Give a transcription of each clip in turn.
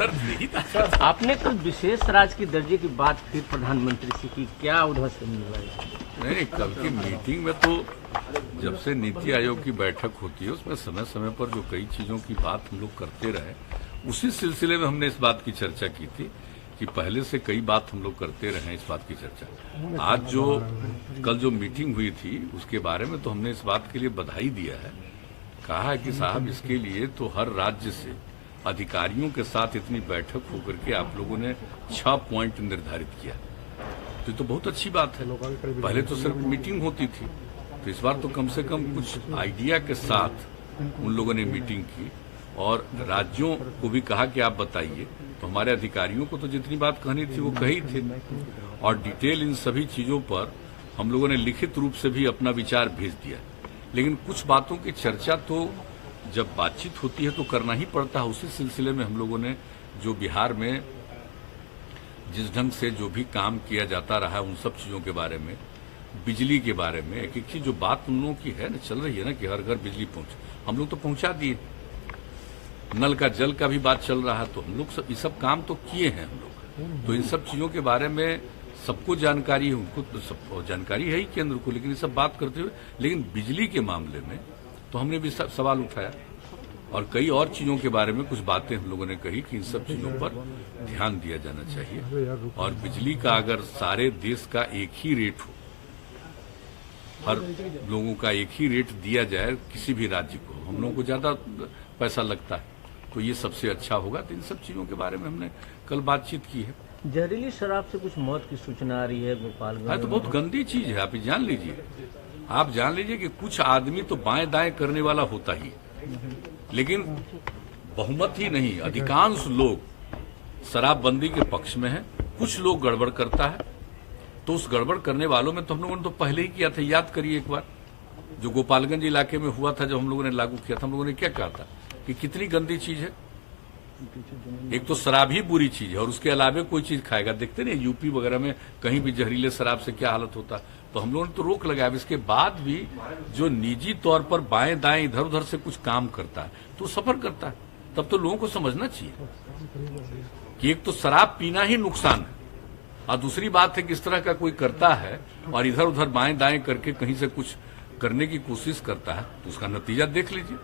उत्तर नहीं था। आपने कल विशेष राज्य की दर्जे की बात फिर प्रधानमंत्री से की, क्या उधर से मिला है? नहीं, कल की मीटिंग में तो जब से नीति आयोग की बैठक होती है उसमें समय समय पर जो कई चीजों की बात हम लोग करते रहे, उसी सिलसिले में हमने इस बात की चर्चा की थी कि पहले से कई बात हम लोग करते रहे इस बात की चर्चा। आज जो कल जो मीटिंग हुई थी उसके बारे में तो हमने इस बात के लिए बधाई दिया है, कहा है कि साहब इसके लिए तो हर राज्य से अधिकारियों के साथ इतनी बैठक होकर के आप लोगों ने 6 पॉइंट निर्धारित किया, तो बहुत अच्छी बात है। पहले तो सिर्फ मीटिंग होती थी, तो इस बार तो कम से कम कुछ आइडिया के साथ उन लोगों ने मीटिंग की और राज्यों को भी कहा कि आप बताइए। तो हमारे अधिकारियों को तो जितनी बात कहनी थी वो कही थी और डिटेल इन सभी चीजों पर हम लोगों ने लिखित रूप से भी अपना विचार भेज दिया। लेकिन कुछ बातों की चर्चा तो जब बातचीत होती है तो करना ही पड़ता है। उसी सिलसिले में हम लोगों ने जो बिहार में जिस ढंग से जो भी काम किया जाता रहा है उन सब चीजों के बारे में, बिजली के बारे में एक चीज जो बात उन लोगों की है ना, चल रही है ना कि हर घर बिजली पहुंचे, हम लोग तो पहुंचा दिए। नल का जल का भी बात चल रहा है, तो हम लोग ये सब काम तो किए हैं हम लोग। तो इन सब चीजों के बारे में सबको जानकारी है, उनको तो सब जानकारी है ही केंद्र को, लेकिन ये सब बात करते हुए लेकिन बिजली के मामले में तो हमने भी सवाल उठाया और कई और चीजों के बारे में कुछ बातें हम लोगों ने कही कि इन सब चीजों पर ध्यान दिया जाना चाहिए। और बिजली का अगर सारे देश का एक ही रेट हो, हर लोगों का एक ही रेट दिया जाए किसी भी राज्य को, हम लोगों को ज्यादा पैसा लगता है, तो ये सबसे अच्छा होगा। तो इन सब चीजों के बारे में हमने कल बातचीत की है। जहरीली शराब से कुछ मौत की सूचना आ रही है गोपालगंज। तो बहुत गंदी चीज है, आप जान लीजिए। आप जान लीजिए कि कुछ आदमी तो बाएं दाएं करने वाला होता ही, लेकिन बहुमत ही नहीं, अधिकांश लोग शराबबंदी के पक्ष में है। कुछ लोग गड़बड़ करता है, तो उस गड़बड़ करने वालों में तो हम लोगों ने तो पहले ही किया था। याद करिए एक बार जो गोपालगंज इलाके में हुआ था, जब हम लोगों ने लागू किया था, हम लोगों ने क्या कहा था कि कितनी गंदी चीज है। एक तो शराब ही बुरी चीज है और उसके अलावे कोई चीज खाएगा, देखते नहीं यूपी वगैरह में कहीं भी जहरीले शराब से क्या हालत होता है। तो हम लोगों ने तो रोक लगाया। इसके बाद भी जो निजी तौर पर बाएं दाएं इधर उधर से कुछ काम करता है तो सफर करता है, तब तो लोगों को समझना चाहिए कि एक तो शराब पीना ही नुकसान है और दूसरी बात है कि इस तरह का कोई करता है और इधर उधर बाएं दाएं करके कहीं से कुछ करने की कोशिश करता है, तो उसका नतीजा देख लीजिए।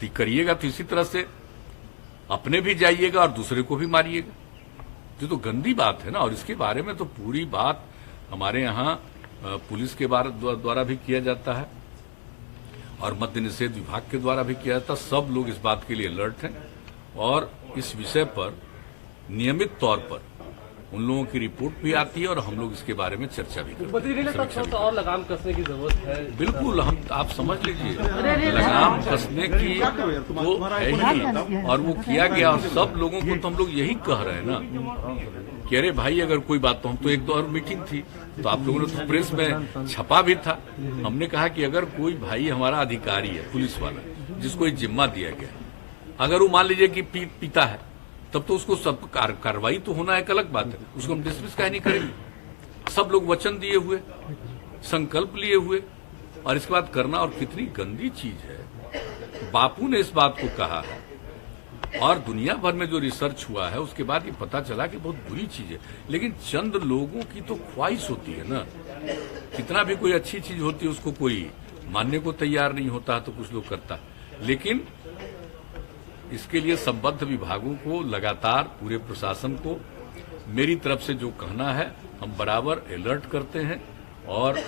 तो करिएगा तो इसी तरह से अपने भी जाइएगा और दूसरे को भी मारिएगा, तो गंदी बात है ना। और इसके बारे में तो पूरी बात हमारे यहाँ पुलिस के द्वारा भी किया जाता है और मद्य निषेध विभाग के द्वारा भी किया जाता है। सब लोग इस बात के लिए अलर्ट हैं और इस विषय पर नियमित तौर पर उन लोगों की रिपोर्ट भी आती है और हम लोग इसके बारे में चर्चा भी करते हैं। तो और लगाम कसने की जरूरत है। बिल्कुल, हम आप समझ लीजिए लगाम कसने की तो है ही और वो किया गया। और सब लोगों को तो हम लोग यही कह रहे हैं ना कि अरे भाई अगर कोई बात, तो हम तो एक दो और मीटिंग थी तो आप लोगों ने तो प्रेस में छपा भी था। हमने कहा कि अगर कोई भाई हमारा अधिकारी है, पुलिस वाला, जिसको एक जिम्मा दिया गया, अगर वो मान लीजिए कि पीता है, तब तो उसको सब कार्रवाई तो होना एक अलग बात है, उसको हम डिसमिस काहे नहीं करेंगे। सब लोग वचन दिए हुए, संकल्प लिए हुए और इसके बाद करना। और कितनी गंदी चीज है, बापू ने इस बात को कहा है और दुनिया भर में जो रिसर्च हुआ है उसके बाद ये पता चला कि बहुत बुरी चीज है। लेकिन चंद लोगों की तो ख्वाहिश होती है ना, कितना भी कोई अच्छी चीज होती है उसको कोई मानने को तैयार नहीं होता तो कुछ लोग करता। लेकिन इसके लिए संबद्ध विभागों को लगातार, पूरे प्रशासन को मेरी तरफ से जो कहना है, हम बराबर अलर्ट करते हैं और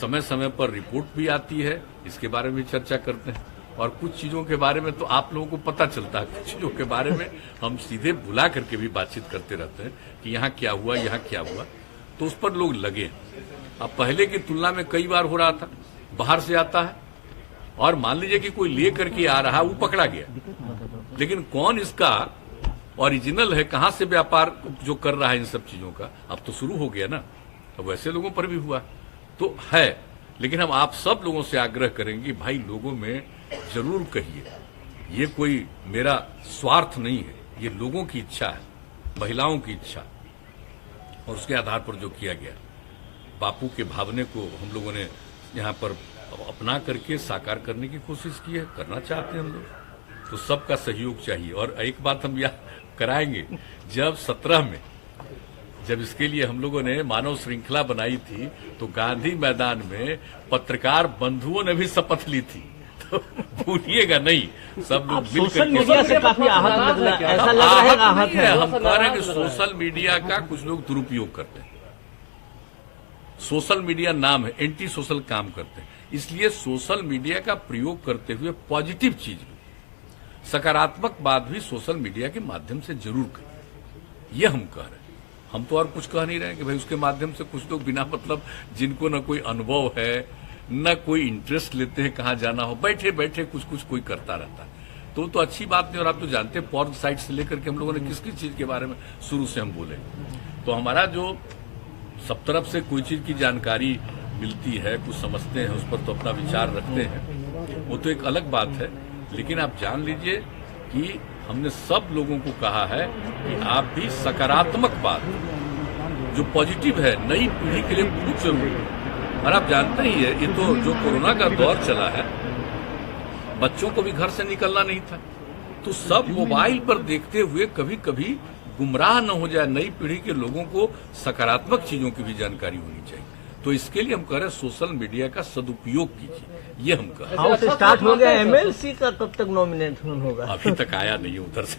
समय समय पर रिपोर्ट भी आती है, इसके बारे में चर्चा करते हैं। और कुछ चीजों के बारे में तो आप लोगों को पता चलता है, कुछ चीजों के बारे में हम सीधे बुला करके भी बातचीत करते रहते हैं कि यहाँ क्या हुआ, यहाँ क्या हुआ, तो उस पर लोग लगे। अब पहले की तुलना में कई बार हो रहा था, बाहर से आता है और मान लीजिए कि कोई ले करके आ रहा, वो पकड़ा गया, लेकिन कौन इसका ओरिजिनल है, कहां से व्यापार जो कर रहा है इन सब चीजों का, अब तो शुरू हो गया ना। अब वैसे लोगों पर भी हुआ तो है, लेकिन हम आप सब लोगों से आग्रह करेंगे भाई लोगों में जरूर कहिए, ये कोई मेरा स्वार्थ नहीं है, ये लोगों की इच्छा है, महिलाओं की इच्छा, और उसके आधार पर जो किया गया, बापू के भावने को हम लोगों ने यहाँ पर अपना करके साकार करने की कोशिश की है, करना चाहते हैं हम लोग, तो सबका सहयोग चाहिए। और एक बात हम कराएंगे। जब 17 में जब इसके लिए हम लोगों ने मानव श्रृंखला बनाई थी तो गांधी मैदान में पत्रकार बंधुओं ने भी शपथ ली थी, तो भूलिएगा नहीं, सब लोग मिलकर सोशल मीडिया से काफी आहत लग रहा है, ऐसा लग रहा है आहत है। हम कह रहे हैं कि सोशल मीडिया का कुछ लोग दुरुपयोग करते हैं। सोशल मीडिया नाम है, एंटी सोशल काम करते हैं, इसलिए सोशल मीडिया का प्रयोग करते हुए पॉजिटिव चीज भी, सकारात्मक बात भी सोशल मीडिया के माध्यम से जरूर करें, यह हम कह रहे हैं। हम तो और कुछ कह नहीं रहे कि भाई उसके माध्यम से कुछ लोग बिना मतलब जिनको न कोई अनुभव है न कोई इंटरेस्ट लेते हैं कहाँ जाना हो, बैठे बैठे कुछ कुछ कोई करता रहता है, तो अच्छी बात नहीं। और आप तो जानते हैं पॉर्न साइट से लेकर के हम लोगों ने किस किस चीज के बारे में शुरू से हम बोले, तो हमारा जो सब तरफ से कोई चीज की जानकारी मिलती है, कुछ समझते हैं, उस पर तो अपना विचार रखते हैं, वो तो एक अलग बात है। लेकिन आप जान लीजिए कि हमने सब लोगों को कहा है कि आप भी सकारात्मक बात जो पॉजिटिव है नई पीढ़ी के लिए बहुत जरूरी है। और आप जानते ही है, ये तो जो कोरोना का दौर चला है, बच्चों को भी घर से निकलना नहीं था, तो सब मोबाइल पर देखते हुए कभी कभी गुमराह न हो जाए। नई पीढ़ी के लोगों को सकारात्मक चीजों की भी जानकारी होनी चाहिए, तो इसके लिए हम कह रहे हैं सोशल मीडिया का सदुपयोग कीजिए, ये हम कह रहे हैं। हाउस स्टार्ट हो गया, एमएलसी का कब तक नॉमिनेशन होगा? अभी तक आया नहीं है उधर से।